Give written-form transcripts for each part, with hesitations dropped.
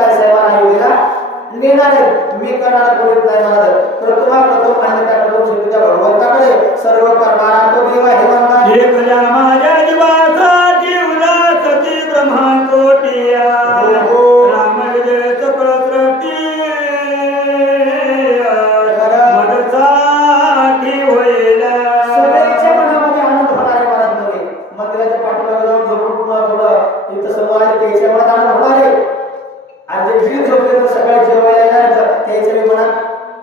काय साहेबांना येऊ दिला नेणार मी करणार कोणीच नाही म्हणाल तर तुम्हाला प्रथम आणि त्या प्रथम शेतीच्या भगवंताकडे सर्व करणारा तो देव आहे म्हणतात हे प्रजा माझ्या जीवाचा जीवला सती ब्रह्मांतोटिया राम विजय सकळ सृष्टी मदसाठी होईल सगळ्याच्या मनामध्ये आनंद होणार आहे महाराज नव्हे मंदिराच्या पाठीमागे जाऊन झोपून पुन्हा थोडं इथं समोर आले त्याच्या मनात आनंद होणार आहे आणि जे जीव झोपले तर सगळे जेवायला येणार तर त्याच्या मनात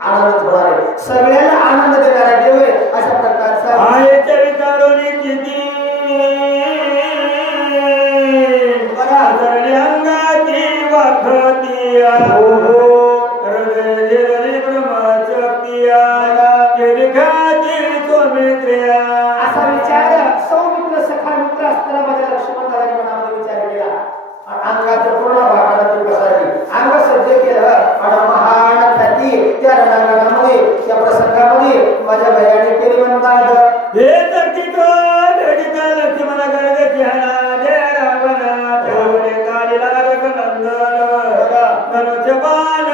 आनंद होणार आहे सगळ्यांना आनंद देणारा देव आहे अशा प्रकारचा आहे ते विचारोनी किती बरा अंगाची वाखतिया हृदय ब्रह्मचक्तिया असा विचार सौमित्र सखा मित्र असताना माझ्या लक्ष्मण दादाने मनामध्ये विचार केला अंगाचं पूर्ण भागाला पसरली अंग सज्ज केलं आणि महान ख्याती त्या रणांगणामध्ये त्या प्रसंगामध्ये माझ्या भयाने केली म्हणतात हे तर्कित भेटित लक्ष्मण गर्गची हना जय रावणा ठेवले कालीला रघुनंदन धनुष्य बाण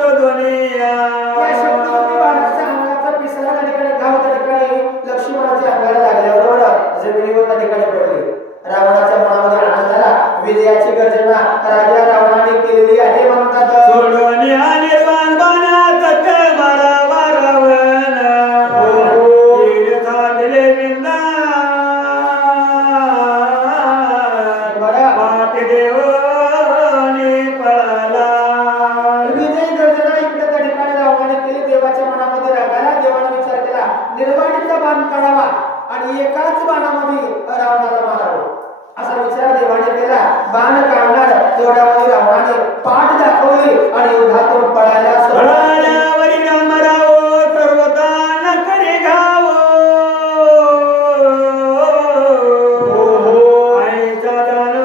तो दुनिया या शब्दामध्ये बाणाच्या अंगाचा पिसारा त्या ठिकाणी घाव त्या ठिकाणी लक्ष्मणाच्या अंगाला लागल्याबरोबर जमिनीवर त्या ठिकाणी पडली रावणाच्या मनामध्ये आनंद झाला विजयाची गर्जना राजा रावणाने केलेली आहे म्हणतात सोडून या निर्वाण बाणात मारा रावण तीर साधले विंदा पाठ देवनी पळाला विजय गर्जना इकडे त्या ठिकाणी रावणाने केली देवाच्या मनामध्ये रागाला देवाने विचार केला निर्वाणीचा बाण काढावा आणि एकाच बाणामध्ये रावणाला मारावं असा विचार देवाने केला बाण काढणार तेवढ्यामध्ये रावणाने पाठ दाखवली आणि युद्धातून पळाल्यावरी रामराव सर्वतान करी घाव आईचा दान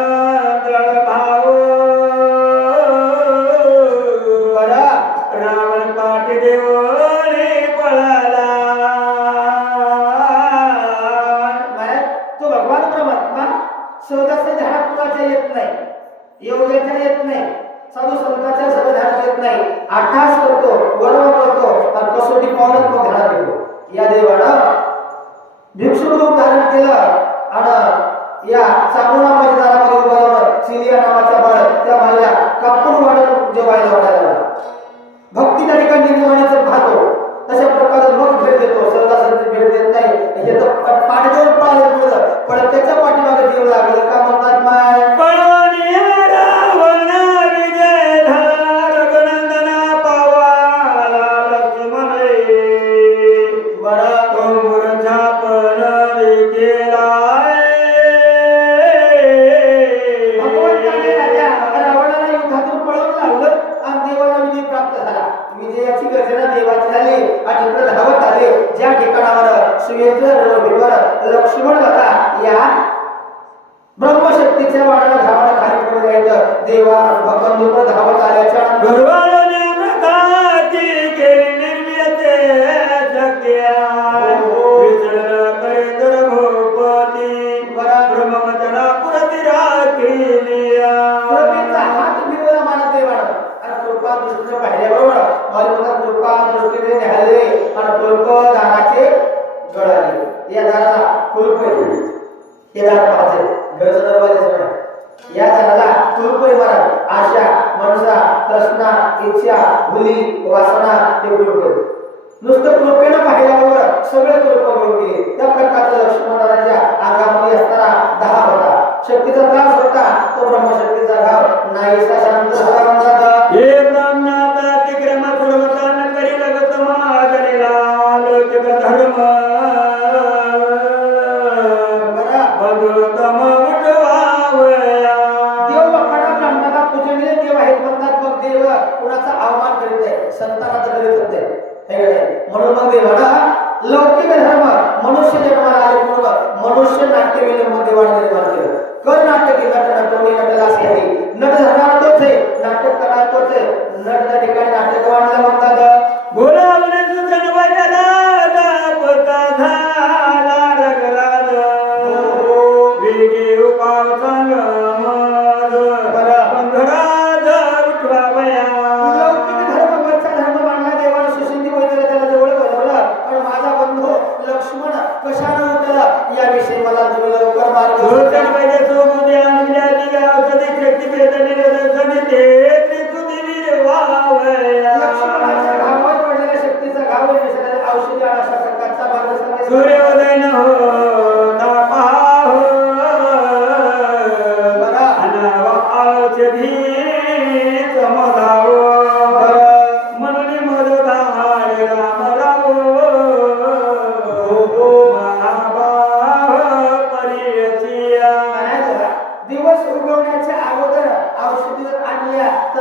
दळ भाव रावण पाठ देवने पळाला तो भगवान परमात्मा सहजासहजी झाडा कुणाच्या येत नाही योग्याच्या येत नाही साधू संतांच्या सर्वधारात येत नाही अट्टास करतो गौरव करतो आणि कसोटी पावलत मग झाडा देतो या देवानं भिक्षुक रूप धारण केलं आणि या चांगुणा मैदानामध्ये उभा राहून सिलिया नावाचा बाळ त्या माईला कापून वाढून जेवायला वाढायला भक्ती त्या ठिकाणी निर्माणाचं पाहतो तशा प्रकारे मग भेट देतो सहजासहजी भेट देत नाही हे तर पाठ देऊन पाहिलं पण त्याच्या पाठीमागे देव लागेल का म्हणतात माय रावण विजय झाला रघुनंदना पावाला लक्ष्मण बरं तो मूर्छापन केलाय भगवंताने राजा रावणाला युद्धातून पळवून लावलं आणि देवाला विजय प्राप्त झाला विजयाची गर्जना देवाची झाली आणि इकडे धावत आले ज्या ठिकाणावर सुयेंद्र रणभूमीवर लक्ष्मण दादा या ब्रह्मशक्तीच्या वाणाला धावाला खाली पडून जायचं देवा भगवंत धावत आल्याच्या गुरुवाने मृताची केली निर्मियते शक्या विचरण करेंद्र भूपती ब्रह्मवचना पुरती राखिलिया कृपेचा हात मिळवला मला देवानं आणि कृपा दृष्टीने पाहिल्याबरोबर मला कृपा दृष्टीने न्याहाळले आणि कुलप दाराचे गळाले या दाराला कुलप आहे हे दार पाहायचे घरचा दरवाजा सगळं या दाराला कुलप आहे महाराज आशा मनसा तृष्णा इच्छा भुली वासना हे कुलप आहे नुसतं कृपेनं पाहिल्याबरोबर सगळे कुलप गळून गेले त्या प्रकारचा लक्ष्मणाच्या अंगामध्ये असणारा 10 होता शक्तीचा त्रास होता तो ब्रह्मशक्तीचा घाव नाहीसा शांत झाला म्हणतात हे ब्रह्मनाथा तिक्रम सर्वतान करी लगत महाजनीला लोक धर्म भगवतम उठवावया देव बापाला ब्राह्मणाला पूजनीय देव आहेत म्हणतात मग देव कुणाचा अवमान करीत आहे संतानाचा करीत होते म्हणून मग देवाला लौकिक धर्म मनुष्य जन्माला आले म्हणून मनुष्य नाट्य विलंब देवाने निर्माण केलं कर नाटक नट नटवणी नटला असे नट धरणार तोच आहे नाटक करणार तोच आहे नट त्या ठिकाणी नाटक वाढलं म्हणतात बोलावले सुजन वैद्याला दापता झाला रगलाल वेगी उपाव सांग मद पंधराज उठवा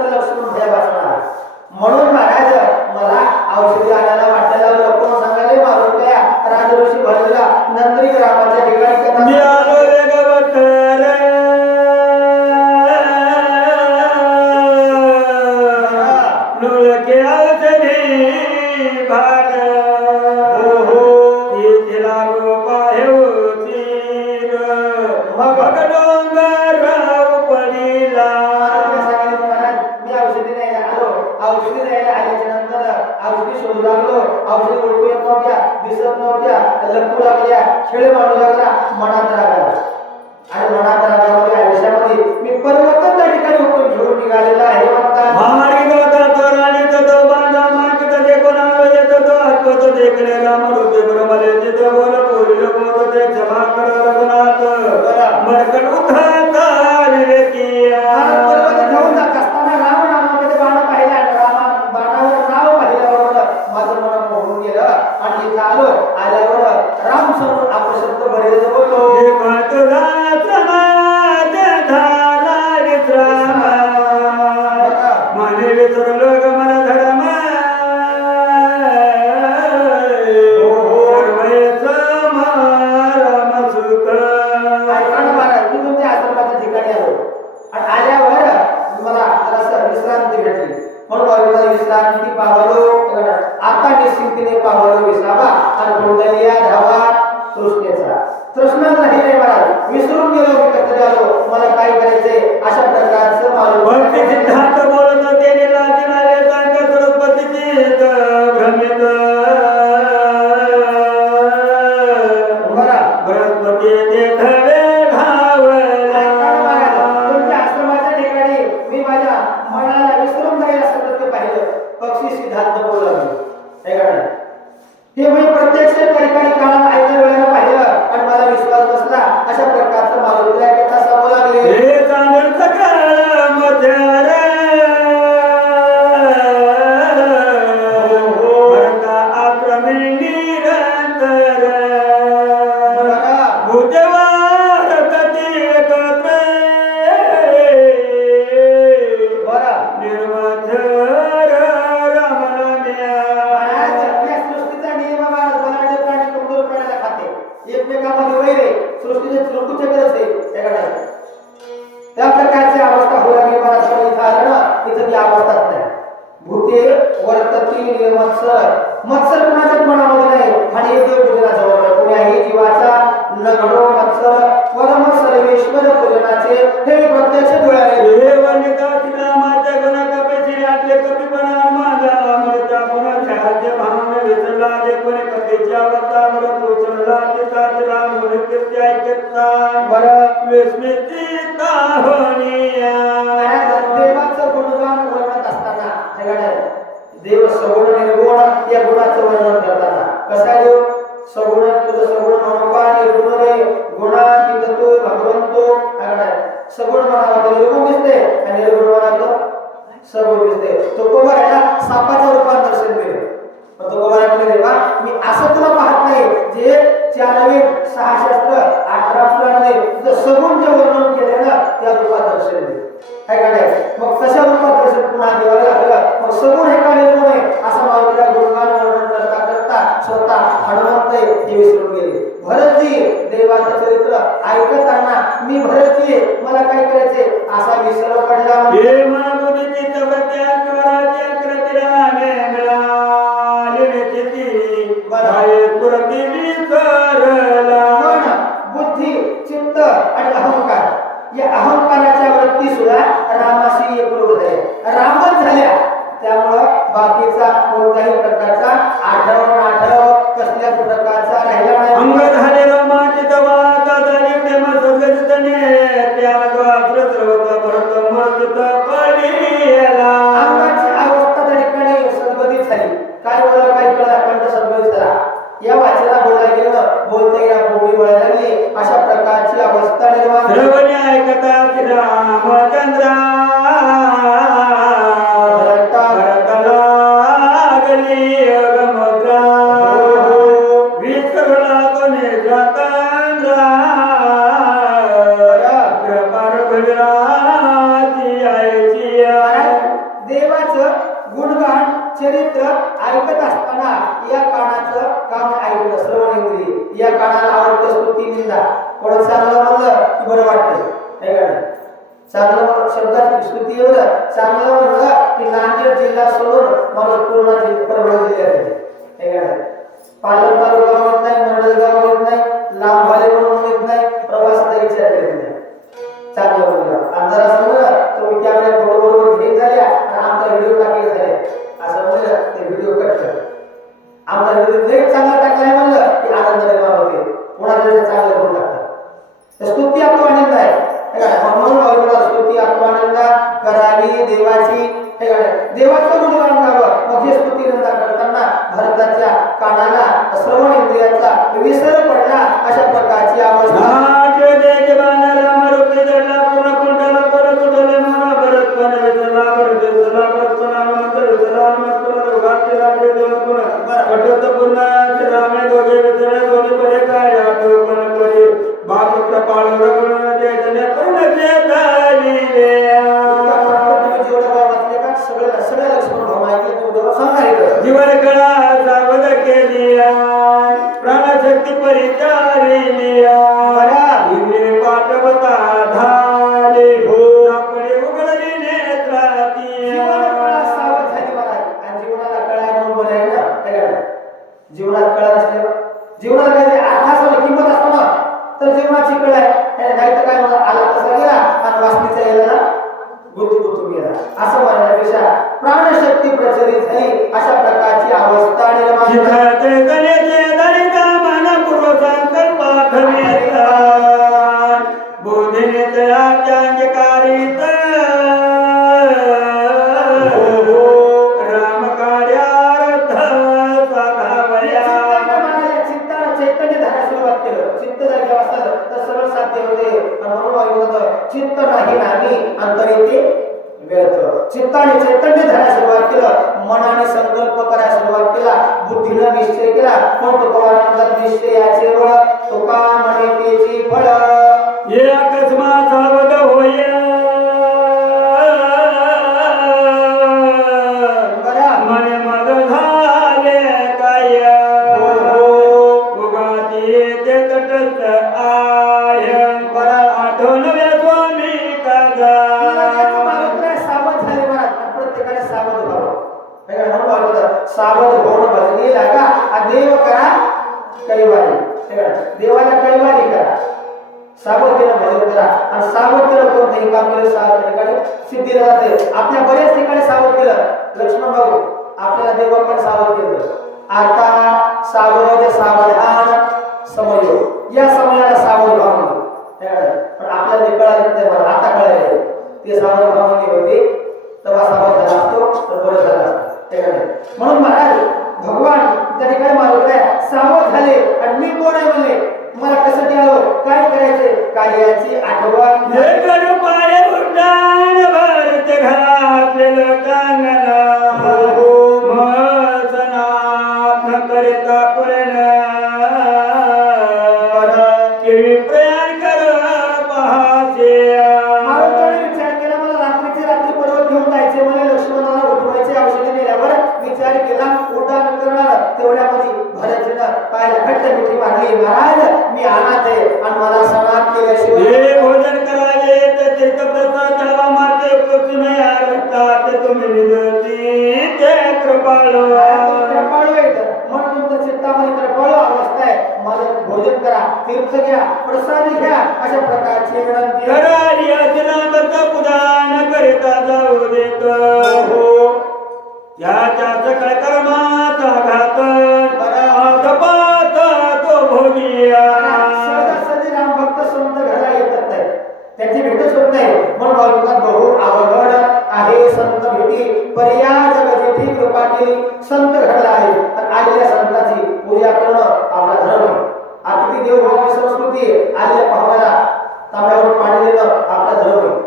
तर लक्ष्मण भया वाचणार. म्हणून महाराज मला औषधी आणायला वाटायला लोक सांगाले मारुत्या राजऋषी भरला नंतरी रामाच्या ठिकाणी मी कथा आलो वेगवत रे नुळके औषधी भाग तिथे लागो पाहेवती मग डोंगर पडिला. मी औषधी न्यायला आलो. औषधी न्यायला आल्याच्या नंतर औषधी शोधू लागलो. औषधी ओळखू येत नव्हत्या, दिसत नव्हत्या, लपू लागल्या, खेळ मांडू लागला. मनात राग आला आणि मनात रागामध्ये आयुष्यामध्ये मी पर्वताच्या ठिकाणी उठून घेऊन निघालेला आहे म्हणतात. महामार्गी गावता तो राणीत तो बांधा मागित देखून आलो येत तो आत्मत देखणे राम रूपे ब्रह्मले चित बोल पोरिल बोल ते क्षमा कर रघुनाथ मडकट उठाता विवेकिया. पर्वत घेऊन जात असताना राम नामामध्ये बाण पाहिला. बाणावर नाव पाहिल्यावर माझं मन मोहून गेलं आणि इथं आलो. आल्यावर राम समोर अपशब्द बरेच बोललो. तुला समाज झाला विश्राम मने विसरलो गमन धर्म सर्वे समारम सुख. ऐका ना महाराज, मी तुमच्या आश्रमाच्या ठिकाणी आलो आणि आल्यावर मला जरासं विश्रांती भेटली. म्हणून मला विश्रांती पावलो. आता निश्चिंतीने पावलो विसावा आणि कुंडलिया धावा तृष्णेचा तृष्णा नाही रे महाराज. विसरून गेलो मी कसं आलो, मला काय करायचंय अशा प्रकारचं भक्ती सिद्धांत बोलत त्याने लाजिनाले सांग सरस्वतीची भ्रमित बृहस्पती देखवे धावला. तुमच्या आश्रमाच्या ठिकाणी मी माझ्या मनाला विसरून जाईल असं प्रत्येक पाहिलं. पक्षी सिद्धांत बोलला मी ते मी प्रत्यक्ष त्या ठिकाणी कान ऐकल्या वेळेला पाहिलं आणि मला विश्वास बसला. अशा प्रकारचं मारुतीला कथा सांगू लागले. हे चांदण सकाळ मध्यार भरता आक्रमे निरंतर भूतेवार कधी एकत्र निर्मथर रमरम्या. या सृष्टीचा नियम महाराज बनाडे प्राणी कमजोर प्राण्याला खाते. एकमेकांमध्ये वैरे सृष्टीचे चक्रच आहे त्याकडे. त्या प्रकारची अवस्था होऊ लागली मला इथं आलं ना, इथं ती अवस्थाच नाही. भूते वर्तती निर्मत्सर. मत्सर कुणाच्याच मनामध्ये नाही आणि हे देव पूजनाजवळ आहे. कुण्याही जीवाचा न घडो मत्सर परम सर्वेश्वर पूजनाचे हे मी प्रत्यक्ष डोळ्याने देवनिता श्रीरामाच्या गुणकपेची आटले कपीपणा माझा अमृता पुनर्ध्याचे भावने विसरला जे कोणी कपीच्या अवतार पोचला तिचा तिला मुनिकृती ऐकता बरं विस्मृतीता होनिया. देवाचं गुणगान वर्णत असताना देव सगुण निर्गुण या गुणाचं वर्णन करताना कसा आहे देव सगुण तुझं सगुण मनोपा निर्गुण रे गुणातीत तू भगवंतो. सगुण म्हणावं तर निर्गुण दिसते आणि निर्गुण म्हणावं सगुण दिसते. तो कोबर आहे ना, सापाच्या रूपात दर्शन दिले. पण तो कोबर आहे देवा मी असं तुला पाहत नाही जे 4 6 शस्त्र 18 पुराणे तुझं सगुण जे वर्णन केले ना त्या रूपात दर्शन दिले. काय काय मग तशा रूपात दर्शन पुन्हा देवाला लागलं. मग सगुण हे काय निर्गुण आहे असं मारुतीला गुणगान वर्णन करता करता स्वतः हनुमंत हे विसरून गेले. भरतजी देवाचं चरित्र ऐकताना मी भरतजी मला काय करायचे असा विसर पडला. हे महाबुद्धीची तपत्या कराच्या कृतीराने मिळाले निश्चिती बाहेर पुरती विसरला. मन बुद्धी चित्त आणि अहंकार या अहंकाराच्या वृत्ती सुद्धा रामाशी एकरूप झाल्या, रामच झाल्या. त्यामुळं बाकीचा कोणत्याही प्रकारचा आठव कसल्या प्रकारचा राहिला नाही. अंग झाले रोमांचित वाता झाली प्रेम सगळीतने त्याला द्वार सर्वत भरत मर्जित पडिला. अंगाची अवस्था त्या ठिकाणी सद्गतीत झाली. काय बोला काय कळला कंठ सद्गतीत झाला. या वाचनाला बोलायला गेलं बोलता या बोबडी वळायला लागली. अशा प्रकारची अवस्था निर्माण श्रवणी ऐकता रामचंद्रा भरता लागली योगमुद्रा. देवाचं गुणगान चरित्र ऐकत असताना या कानाचं काम ऐकणं श्रवण इंद्रिय या कानाला आवडतं स्तुती निंदा कोण चांगलं म्हणलं की बरं वाटतं है का नाही चांगलं शब्दाची स्तुती एवढं चांगलं म्हणलं की नांदेड जिल्हा सोडून माणूस पूर्ण परभणी जिल्ह्यात है का नाही पालम तालुका होत नाही मंडलगाव होत नाही लांब भाले म्हणून येत नाही प्रवासाचा विचार करत नाही चांगलं बोलला आणि जर असं म्हणलं तुम्ही कॅमेरा फोटो बरोबर घेत झाल्या आणि आमचा व्हिडिओ टाकले झाले असं म्हणलं ते व्हिडिओ कट कर आमचा व्हिडिओ लेट चांगला टाकलाय म्हणलं की आनंद निर्माण होते कोणाच्या चांगलं करून टाकतात तर स्तुती आत्मानंद आहे म्हणून मला स्तुती आत्मानंद करावी देवाची देवाचं गुणगान गावं मग हे स्तुती निंदा करताना भरताच्या कानाला श्रवण इंद्रियाचा विसर पडला अशा प्रकारची अवस्था जीवन कळा सावध केली प्राणशक्ती परिचारिली पाठवता झाले हो आपले उघडली नेत्राती सावध झाली महाराज आणि जीवनाला कळा म्हणून बोलाय ना जीवनात कळा नसले जीवनाला काहीतरी अर्थ असतो किंमत असतो ना तर जीवनाची कळ आहे नाही तर काय मला आला तसा गेला आणि वासनीचा गेला गुंतू गेला असं म्हणण्यापेक्षा प्राणशक्ती प्रचलित झाली अशा प्रकारची अवस्था चित्त नाही नामी अंतरी व्यर्थ चित्ताने चैतन्य धरायला सुरुवात केलं मनाने संकल्प करायला सुरुवात केला बुद्धीने निश्चय केला पण तो पवारानंतर निश्चयाचे बळ तुका म्हणे त्याची फळ ये अकस्मात सावध होय मने मग झाले काय उगाती ते तटस्थ आय आठवण स्वामी काजा सावध होणं भजनी लागा देव करा कैवारी देवाला कैवारी करा सावधतेनं भजन करा आणि सावधतेनं कोणतंही काम केलं सावध ठिकाणी सिद्धीला जाते आपल्या बऱ्याच ठिकाणी सावध केलं लक्ष्मण भाऊ आपल्याला देवाकडे सावध केलं आता सावध सावधान समयो या समयाला सावध भाव पण आपल्याला ते कळालं नाही मला आता कळालं ते सावध भावने होते तेव्हा सावध झाला असतो तर बरं झालं असतं म्हणून महाराज भगवान त्या ठिकाणी मारवलाय सावध झाले आणि मी कोण आहे म्हणले मला कसं आलो काय करायचे कार्याची आठवण भारत घातलेलं कांगना करिता पूर्ण प्रयाण कर पहाचे विचार केला मला रात्रीचे रात्री पर्वत घेऊन जायचे मला लक्ष्मणाला उठवायचे औषधी नेल्यावर विचार केला उड्डाण करणार तेवढ्यामध्ये भरतजीनं पायाला घट्ट मिठी मारली महाराज मी अनाथ आहे आणि मला सणात केल्याशिवाय भोजन करावे तर तीर्थप्रसाद द्यावा माते पृथ्वी नाही आरतात तुम्ही निजती ते कृपाळू म्हणून तुमच्या चित्तामध्ये कृपाळू अवस्था आहे माझं भोजन करा तीर्थ घ्या प्रसाद घ्या अशा प्रकारची विनंती करारी अजनामत पुदान करिता जाऊ देत हो याच्या सकळ कर्माचा घात तो भोगिया सहजासहजी राम भक्त संत घराला येतात नाही त्याची भेटच होत नाही म्हणून भाविकात बहु अवघड आहे संत भेटी पर्या जग जेठी कृपा केली संत घडला आहे आणि आलेल्या संतांची पूजा करणं आपला धर्म आहे अतिथी देव भाव संस्कृती आलेल्या पाहुण्याला तांब्यावर पाणी देणं आपला धर्म आहे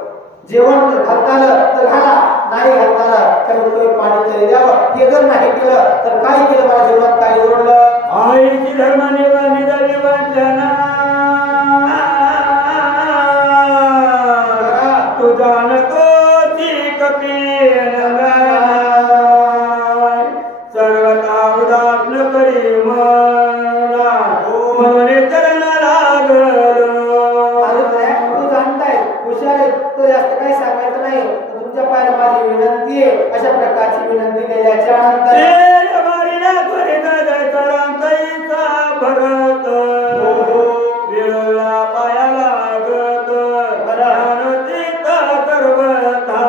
जेवण घालता आलं तर घाला नाही घालता आलं तर तुम्ही पाणी तरी द्यावं हे जर नाही केलं तर काय केलं मला जीवनात काय जोडलं आईची धर्म निवानी वाचना तू जाणतो ती कपील अशा प्रकारची विनंती केल्याच्या नंतर तेरे वारीला त्वरित जायचा रामताईचा भरत विळला पाया लागत ज्ञानतीत सर्वथा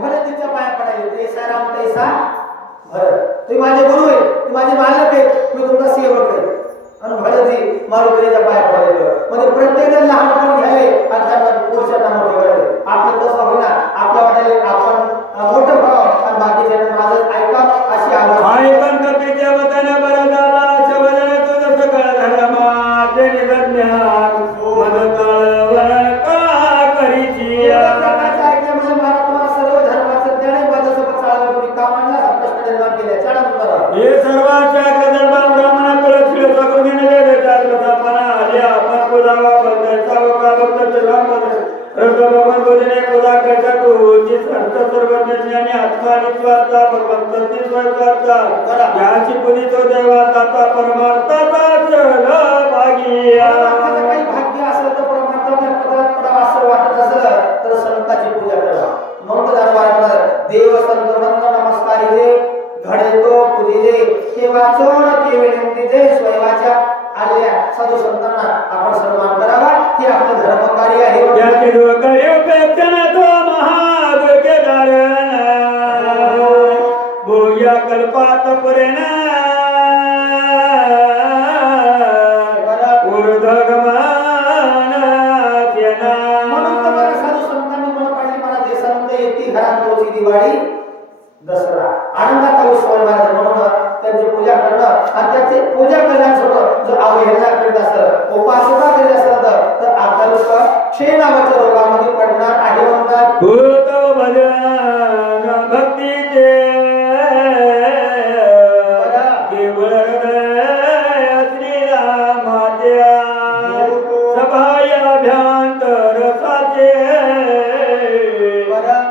भरतीच्या पाया पडायचे तैसा राम तैसा भरत. तुम्ही माझे गुरु आहे, तुम्ही माझे मालक आहे, मी तुमचा सेवक आहे. आणि भरतजी मारुतीच्या पाया पडायचं म्हणजे प्रत्येक जण लहानपण घ्यावे आणि त्यांना पुरुषांना मोठे करावे. आपलं तसं होईना, आपल्या वाटायला आपण मोठं व्हावं आणि बाकीच्या माझं ऐका अशी आवड आई पण कपीच्या वतन बरं झाला शबदन तुझं सकळ धर्मा ते निज्ञान मद कळवण का करीची ऐकल्यामुळे मला तुम्हाला सर्व धर्माचं ज्ञान आहे. माझ्यासोबत चालवं तुम्ही का मांडला प्रश्न निर्माण केला. चला उत्तर हे सर्वांच्या दरबार ब्राह्मण कुळ शिळ सगुण वेदाचा प्रतापना आले आपण पुरावा बंदाचा वका भक्त राम रक्त भगवान बोलणे पुरा करता तुझी संत सर्वज्ञ ज्ञानी आत्मा निस्वार्था भगवंत निस्वार्था याची पुनी तो देवाचा परमार्थाचा चल भागिया. काही भाग्य असेल तर परमात्म्याच्या पदात पडावं असं वाटत असलं तर संताची पूजा करा. मग दरबारात देव संत वंदन नमस्कारी दे घडे तो पूजिले ते वाचवण ते विनंती दे स्वयंवाच्या आलेल्या साधू संतांना आपण सन्मान करावा. हे आपलं धर्म कार्य आहे. याचे डोकरे उपेक्षण तो महाभोग्यधारण भोग्या कल्पात पुरेना ऊर्ध्वगमन केला. म्हणून तर साधू संतांनी मला पाहिजे मला जे संत येते घरात तोची दिवाळी दसरा आनंदाचा उत्सव आहे. म्हणून त्यांची पूजा करणं आणि त्यांची पूजा करण्यासोबत जर अवहेलना करीत असेल उपासना करीत असेल तर आपल्या लोक क्षय नावाच्या रोगामध्ये पडणार आहे. म्हणतात भूत भजन भक्तीचे केवळ हृदय श्रीरामाच्या सभायाभ्यंतर साचे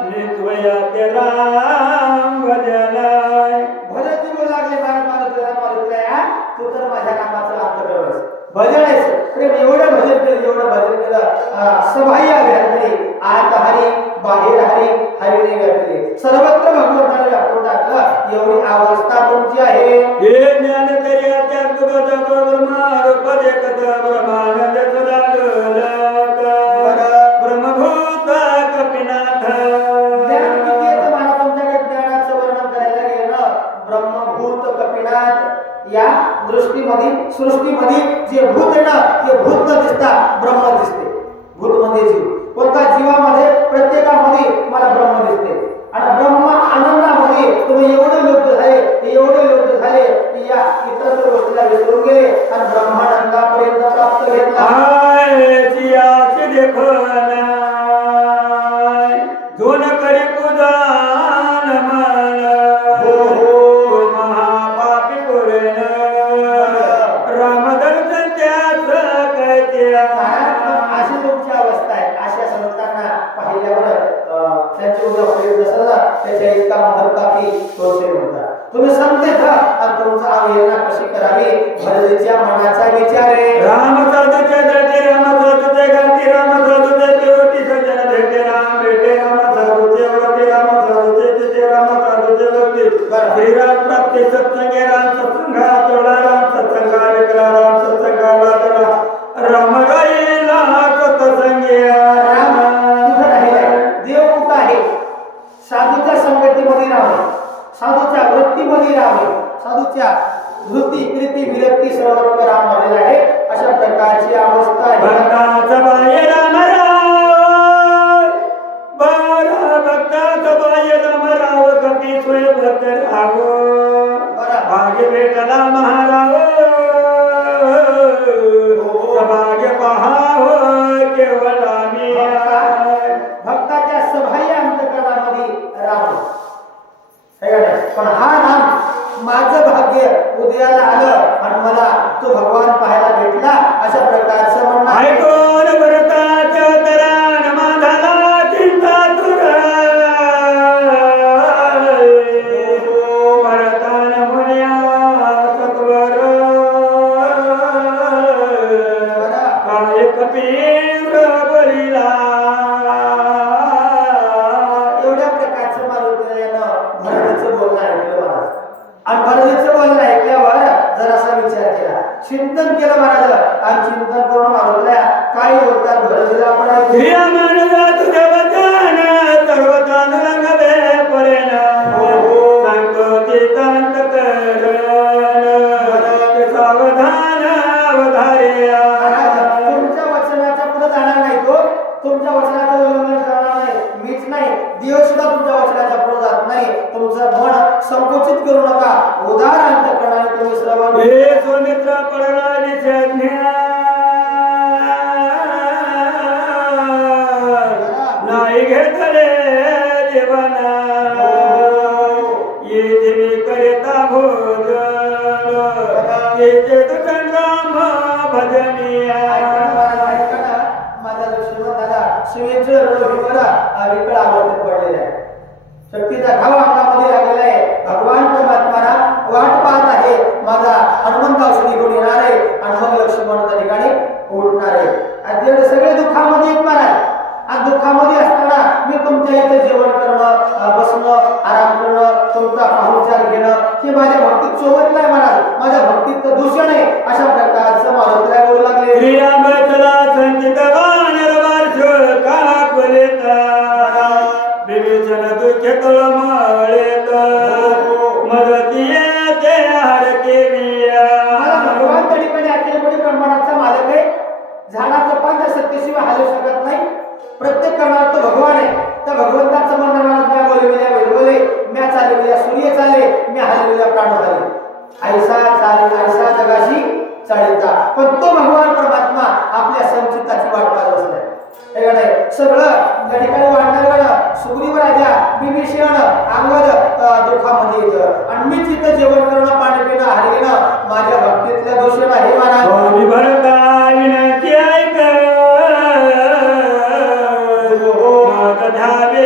नित्वया ते राम भजन. भजन बोलू लागले तू तर माझ्या कामाचा अर्थ करस भजन आहे. प्रेम एवढं भजन केलं एवढं भजन केलं सभाई अभियान केली. आत हरी बाहेर हरी हरीने घातले सर्वत्र भगवंताने व्यापून टाकलं. एवढी अवस्था तुमची आहे. हे ज्ञान तरी अत्यात्म ब्रह्मारूप देखत ब्रह्मानंद सदा डोलत ब्रह्मभूत कपिनाथ. ज्ञान किती आहे तर मला तुमच्याकडे ज्ञानाचं वर्णन करायला गेलं. ब्रह्मभूत कपिनाथ या दृष्टीमध्ये सृष्टीमध्ये जे भूत आहे ना ते भूत न दिसता ब्रह्म दिसते. भूत म्हणजे जीव कोणता जीवामध्ये प्रत्येकामध्ये मला ब्रह्म दिसते आणि ब्रह्म आनंदामध्ये तुम्ही एवढे लुप्त झाले की या इतर गोष्टीला विसरून गेले आणि ब्रह्मानंदापर्यंत प्राप्त घेतला. दोन करी पूजन मन महापापी पुरेन रामदर्शन त्याच कैत्या. अशी तुमची अवस्था आहे. अशा संतांना पाहिल्यावर त्यांची उद्या होईल नसेल ना त्याच्या इतका महत्त्वाची तोचे म्हणतात. तुम्ही संत आणि तुमचा अवहेलना कशी करावी भरतीच्या मनाचा विचार आहे. राम साधूचे दटे राम साधूचे घाटी राम साधूचे पेवटी सज्जन भेटे राम भेटे राम साधूचे वरती राम साधूचे तिथे राम साधूचे वरती श्रीराम प्राप्ती सत्संगे राम सत्संगा तोडा राम सत्संगा विकला राम सत्संगाला तोडा राम गाईला सत्संगे राम कुठं राहिलाय? देव कुठं आहे? साधूच्या संगतीमध्ये राहावे, साधूच्या वृत्तीमध्ये राहावे, साधूच्या वृत्ती प्रीती विरक्ती सर्वत्र राम आलेला आहे. अशा प्रकारची अवस्था आहे. भक्ताचं बाय राम राव बारा भक्ताचं बाय राम राव कपी सोय भक्त राव भाग्य भेटला महाराव भाग्य पहाव केवळ आम्ही भक्ताच्या सभाह्य अंतकरणामध्ये राम पण हा राम माझं भाग्य उदयाला आलं आणि मला तो भगवान पाहायला भेटला. अशा प्रकारचं म्हणणं आहे. ऐकून भरताच्या तरान माधाला चिंता तुर भरतान मुनिया सत्वर काय कपीर बलिला. एवढ्या प्रकारचं तुमच्या वचनाच्या पुढे जात नाही. तुमचं मन संकुचित करू नका. उदार अंतकरणाने तुम्ही श्रवण हे सुमित्रा पडला निशज्ञा नाही घेतले देवाना येथे मी करिता भोजन येथे तुझं नाम भजनिया. माझा लक्ष्मण दादा शिवेचे विकळ अवस्थेत पडलेला आहे. शक्तीचा घाव अंगामध्ये लागलेला आहे. भगवान परमात्माला वाट पाहत आहे. माझा हनुमंत औषधी घेऊन येणार आहे आणि मग लक्ष्मण त्या ठिकाणी उठणार आहे. आणि सगळे दुःखामध्ये येणार आहे. आणि दुःखामध्ये असताना मी तुमच्या इथे जेवण करणं, बसणं, आराम करणं, तुमचा पाहुणचार घेणं हे माझ्या भक्तीत सोबत नाही महाराज. माझ्या भक्तीत दूषण आहे. अशा प्रकारचं मारुतीला बोलू लागले. श्रीरामचला संचित वानरवार्ष का कुलेता विवेचन दुःख तळमळेत मदतीये ते हर केविया. भगवान त्या ठिकाणी अखिलपणी ब्रह्मांडाचा मालक आहे. झाडाचं पान त्या सत्तेशिवाय हलू शकत नाही. प्रत्येक करणारा तो भगवान आहे. त्या भगवंताचं म्हणणं मला म्या बोलविल्या वेळबोले, म्या चालविल्या सूर्य चाले, म्या हलविल्या प्राण झाले. ऐसा चाले ऐसा जगाशी चालिता. पण तो भगवान परमात्मा आपल्या संचिताची वाट पाहत बसलाय. सगळं त्या ठिकाणी वाढणार सुग्रीव राजा विभीषण अंगद दुःखामध्ये येतं आणि मी तिथं जेवण करणं, पाणी पिणं, हार घेणं माझ्या भक्तीतल्या दोषण आहे महाराज. विनंती ऐक धावे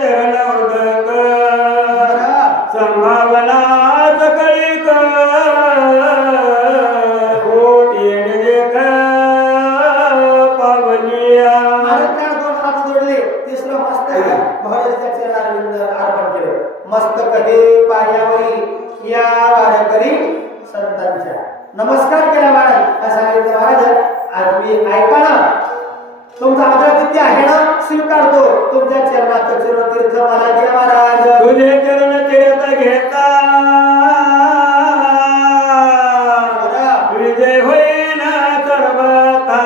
चरण उदक संभावना सकळीक पावलिया. दोन हात जोडले. तिसरं मस्तक भगवंताच्या चरणारविंद अर्पण केले. मस्तक हे पायावरी या वारकरी संतांच्या नमस्कार केला महाराज. सांगितलं महाराज आज मी ऐका ना, तुमचा आदर किती आहे ना स्वीकारतो. तुमच्या चरणाचं चरण तीर्थ मला द्या महाराज. तुझे चरण तीर्थ घेता विजय होईन सर्वथा.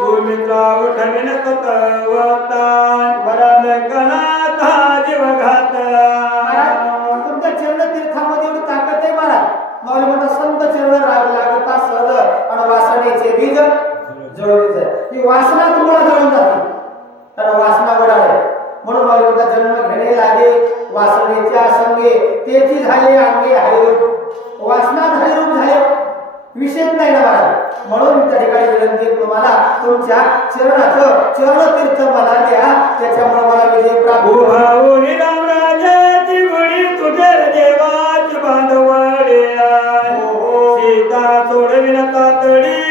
सुमित्रा उठविन सतवता लंकनाथा जीव घात. तुमच्या चरण तीर्थामध्ये एवढी ताकद आहे महाराज. माऊली म्हणतात संत चरण लागता सहज आणि वासनेचे बीज जळून जाईल. ही वासना तुम्हाला जळून जाते कारण वासना गोडा आहे. म्हणून माऊली म्हणतात जन्म घेणे लागे वासनेच्या संगे तेची झाले अंगे हरिरूप. वासना हरिरूप झाले विशेष नाही ना महाराज. म्हणून त्या ठिकाणी विनंती तुम्हाला तुमच्या चरणाचं चरणतीर्थ मला द्या. त्याच्यामुळे मला विजय प्राप्त उभावून रामराजाची गुढी तुझे देवाची बांधवडे सीता सोडविन तातडी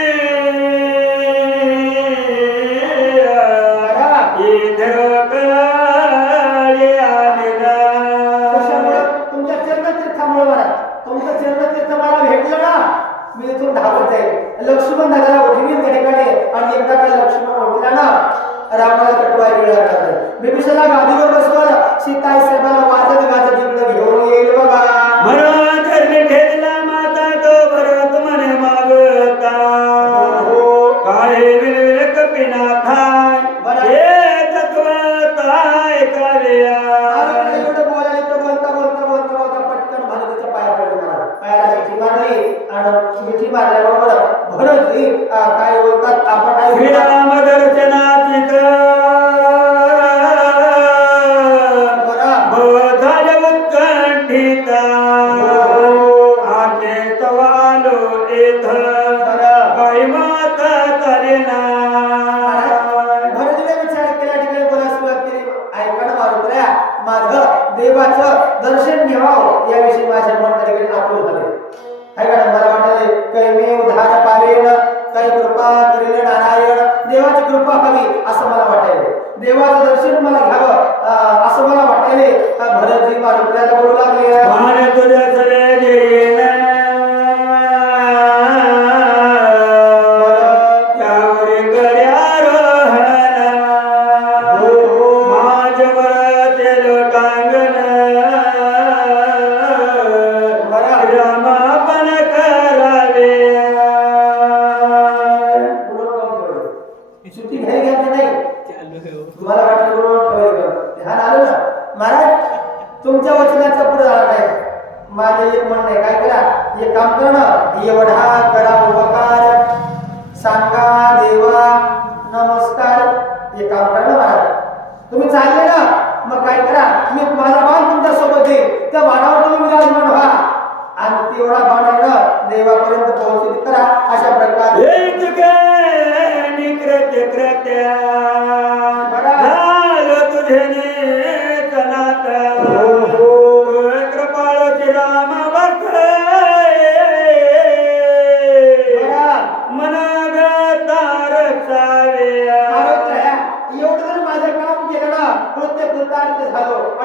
तुमच्या चरणतीर्थामुळे मला तुमचं चरणतीर्थ मला भेटलं ना मी इथून धावत जाईल. लक्ष्मण दादाला उठवीन त्या ठिकाणी आणि एकदा का लक्ष्मण उठला ना रामाला कटवाय वेळ लागणार. बिभीषणाला गादीवर बसवर सीता साहेबाला वाजत गाजत इकडे घेऊन येईल बघा. म्हणून चरणी ठेवला माता तो भरत म्हणे मागता काय विनविन कपिनाथा हे तत्वताय कार्या. एवढं बोलायला तर बोलता बोलता बोलता बोलता पटकन भारताच्या पाया पडला. पायाला मिठी मारली आणि मिठी मारल्याबरोबर भरत काय बोलतात आपण श्रीराम दर्शनातीत झाले उत्कंठिता आते तवालो येथ काही माता चालेना. भरतीने विचार केला ठिकाणी बोलायला सुरुवात केली. ऐकणं मारुत्र्या माझं देवाचं दर्शन घ्यावं याविषयी माझ्या मन त्या ठिकाणी आकुल झाले. ऐका मला वाटले काही मी उद्धार पावेन काही कृपा करेल नारायण. देवाची कृपा हवी असं मला वाटायले. देवाचं दर्शन मला घ्यावं असं मला वाटायले. भरतजी मारुत्र्याला बोलू लागले. मान तुझ्या सवे देईन त्यावरी कर्यारोहण माझ्यावर तेल टांगण रामापण करावे. सुट्टी घ्यायला घ्यायची नाही. तुम्हाला वाटलं ठेवायला तुमच्या वचनाच्या पुढे जाणार नाही. माझं एक म्हणणं आहे, काय करा, हे काम करणं, एवढा करा उपकार, सांगा देवा नमस्कार, हे काम करणं महाराज. तुम्ही चालले ना, मग काय करा, मी माझा बाण तुमच्या सोबत येईल, त्या बाणावर तुम्ही विराजमान व्हा आणि तेवढा बाण आहे ना देवापर्यंत पोहोचेल करा. अशा प्रकारे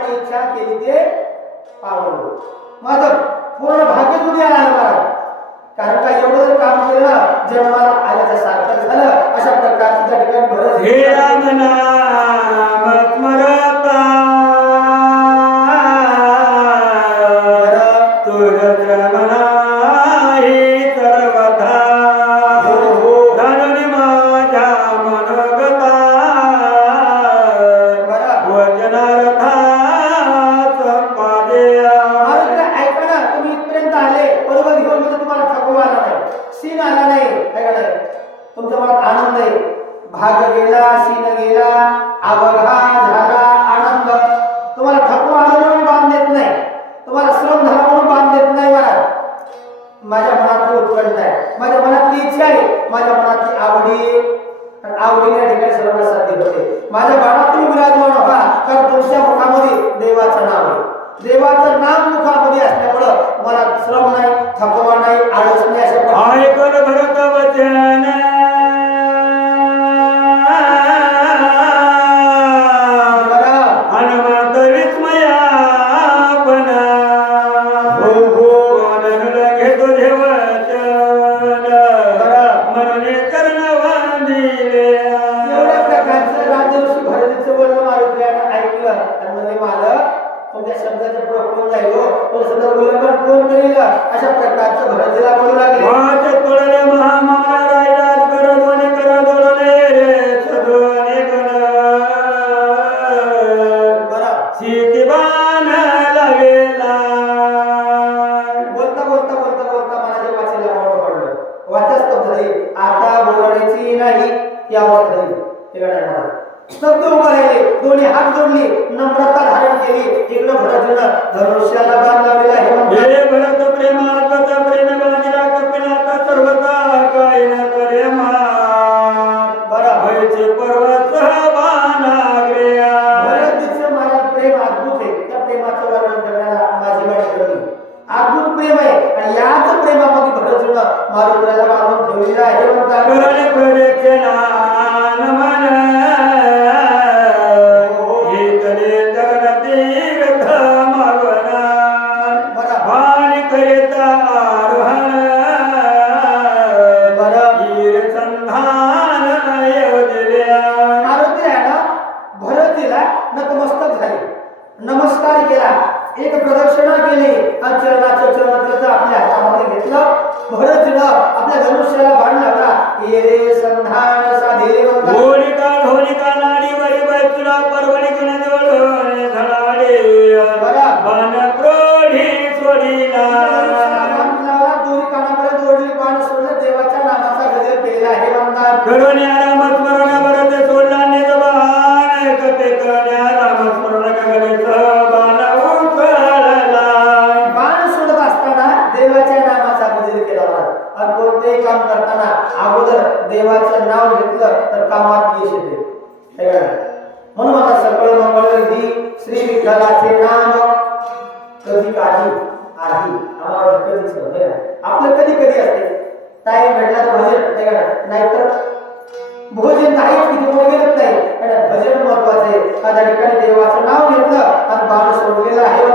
इच्छा केली ते पावलो. माझं पूर्ण भाग्य तुम्ही आलं मला, कारण का एवढं जर काम केलं जन्माला आल्याचं सार्थक झालं. अशा प्रकारची त्या ठिकाणी भरत हे राम नाम स्मरता तुझ रमणाही सर्वथा धनुनी माझ्या मनोगता वचनार्था सीन आला नाही, तुमच्या मनात आनंद आहे. भाग गेला, सीन गेला, अवघा झाला आनंद. तुम्हाला थकवा आला म्हणून बांध देत नाही, तुम्हाला श्रम झाला म्हणून बांध देत नाही. मला माझ्या मनातली उत्कंठ आहे, माझ्या मनातली इच्छा आहे, माझ्या मनातली आवडीने या ठिकाणी सर्व साध्य होते. माझ्या बाणात तुम्ही विराजमान व्हा, कारण तुमच्या मुखामध्ये देवाचं नाव आहे. देवाचं नाम मुखामध्ये असल्यामुळं तुम्हाला श्रम नाही, थकवा नाही, आळस नाही. अशा ऐकून भरत वचन हनुमंत विस्मयापन घेतो हे वचन मरणे चरण वंदिले. एवढ्या प्रकारचं राजर्षी भरतीचं बोलणं मारुतीने ऐकलं आणि म्हणजे मालक तुमच्या शब्दाच्या पुढे कोण जाईल, तो सदर उल्लंघन कोण करील. अशा प्रकारचं भरतीला बोलू लागले. वाचत पडले महामाना राहिला कर दोन्ही कर दोडले रे सदोने गण सीतीबान लावेला. बोलता बोलता बोलता बोलता मला जे वाचेला आवड पडलं, वाचच झाली. आता बोलण्याची नाही ही अवस्था झाली. हे मला स्तब्ध उभं राहिले, दोन्ही हात जोडले, नम्रता धारण केली. इकडं भरतनं धनुष्याला बाण लावलेला आहे. हे भरत प्रेमार्पत प्रेम बांधिला कपिनाथा सर्वता काय न करे मान बरं व्हायचे पर्वत बाणाग्र्या. भरतीचं मला प्रेम अद्भुत आहे. त्या प्रेमाचं वर्णन करण्याला माझी वाट कमी. अद्भुत प्रेम आहे आणि याच प्रेमामध्ये भरतनं मारुतीला बांधून ठेवलेलं आहे. म्हणतात करणे परीक्षणा नमन नमस्कार केला, एक प्रदक्षिणा केली आणि चरणाचं चरण आपल्या हातामध्ये घेतलं. भरतनं आपल्या धनुष्याला बाण लावला. ये रे संधान साधे होलिका ढोलिका नाडीवरी बैतुला परवणी गुणजोडणे धडाडे बाण प्रोढी सोडीला. दोरी कानापर्यंत जोडली, बाण सोडलं, देवाच्या नामाचा गजर केलेला आहे. म्हणतात करुण्या रामस्मरण भरत सोडला निज बाण कपे करण्या रामस्मरण गगनेच बाण उकळला. बाण सोडत असताना देवाच्या नामाचा गजर केला. आणि कोणतेही काम करताना अगोदर देवाचं नाव घेतलं तर कामात यश येते. म्हणून आता सकळ मंगळ विधी श्री विठ्ठलाचे नाम कधी काढी आधी आम्हाला कधीच नाही. आपलं कधी कधी असते टाइम भेटला तर भजन, नाहीतर भोजन नाहीच, किती बोलत नाही. भजन महत्वाचं आहे. त्या ठिकाणी देवाचं नाव घेतलं आणि बाण सोडलेलं आहे.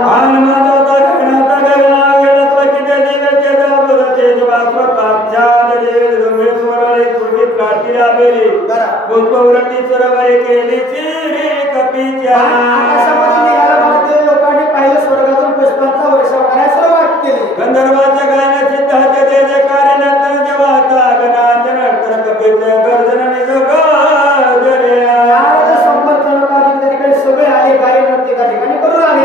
लोकांनी पाहिलं, स्वर्गातून पुष्पांचा वर्षाव करायला सुरुवात केली. गंधर्वाच्या गाण्याचे दहते तेजे कार्य नर्तन जेवाता गणाचे नर्तन कपीचे गर्जन निज गाजऱ्या. संपर्क लोकांनी त्या ठिकाणी सगळे आले, गायन नृत्य त्या ठिकाणी करू लागले.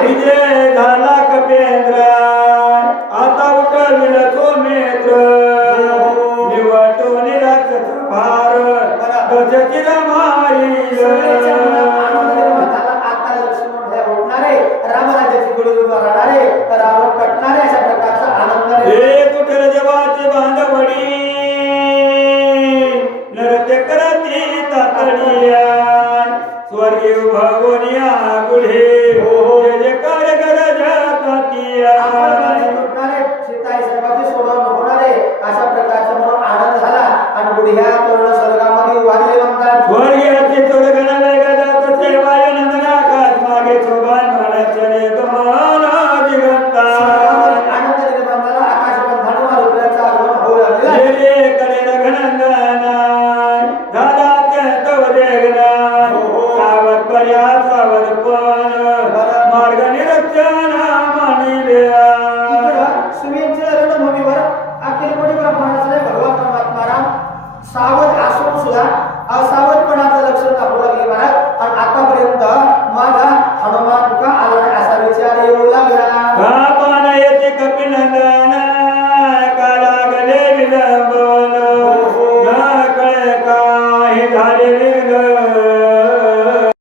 त्याच